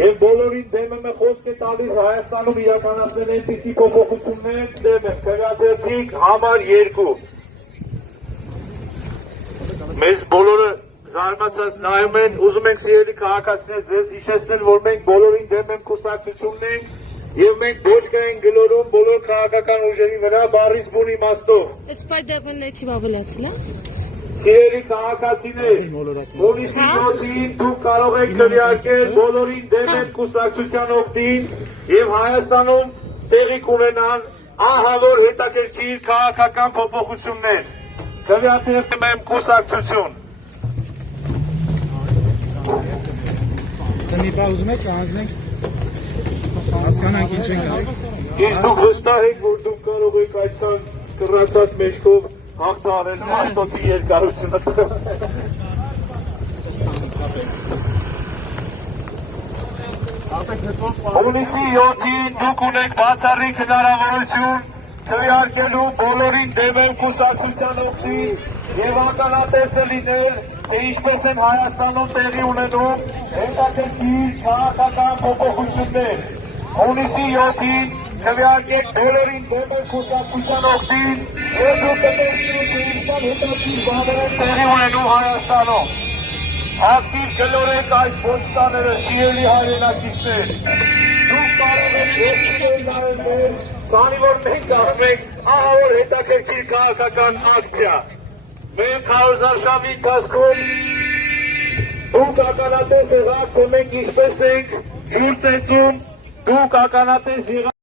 Եվ բոլորին դեմ եմ խոսք է տալիս Հայաստանում իրականացնել այնպիսի փոփոխություններ դեմ եմ, քվեաթերթիկ համար 2։ Մեզ բոլորը զարմացած նայում են, ուզում ենք սիրելի քաղաքացիներ ձեզ հիշեցնել, որ մենք բոլորին դեմ եմ կուսակցությունն ենք եւ մենք դոշկա ենք գլորում բոլոր քաղաքական ուժերի վրա բառից բուն իմաստով։ Spider-Man-ը ավելացել է։ Սիրելի քաղաքացիներ, հունիսի 7-ին դուք կարող եք քվեարկել բոլորին դեմ են կուսակցության օգտին եւ Հայաստանում տեղի կունենան ահավոր հետաքրքիր քաղաքական փոփոխություններ։ Քվեարկել եմ կուսակցություն։ Մի բան ուզում եք հանձնենք հասկանանք ինչ ենք արել։ Իսկ դուք վստահ եք, որ դուք կարող եք այդքան կռացած մեջքով հաղթահարել Մաշտոցի երկարությունը։ Հունիսի 7-ին դուք ունեք բացառիկ հնարավորություն քվեարկելու բոլորին դեմ են կուսակցության օգտին եւ ականատեսը լինել, թե ինչպես են Հայաստանում տեղի ունենում հետաքրքիր քաղաքական փոփոխություններ։ Հունիսի 7-ին քվեարկեք բոլորին դեմ են կուսակցության օգտին եւ դուք կտեսնեք, թե ինչքան հետաքրքիր բաներ են տեղի ունենում Հայաստանում։ Ակտիվ գլորեք այս ոչտաները, սիրելի հայրենակիցներ։ Դուք կարող եք երկուսով նայել, քանի որ մենք անում ենք ահավոր հետաքրքիր քաղաքական ակցիա։ Մենք 100,000 շաբի ընթացքում դուք ականատես եղաք, որ մենք ինչպես ենք ջուր ծեծում, դուք ականատես եղաք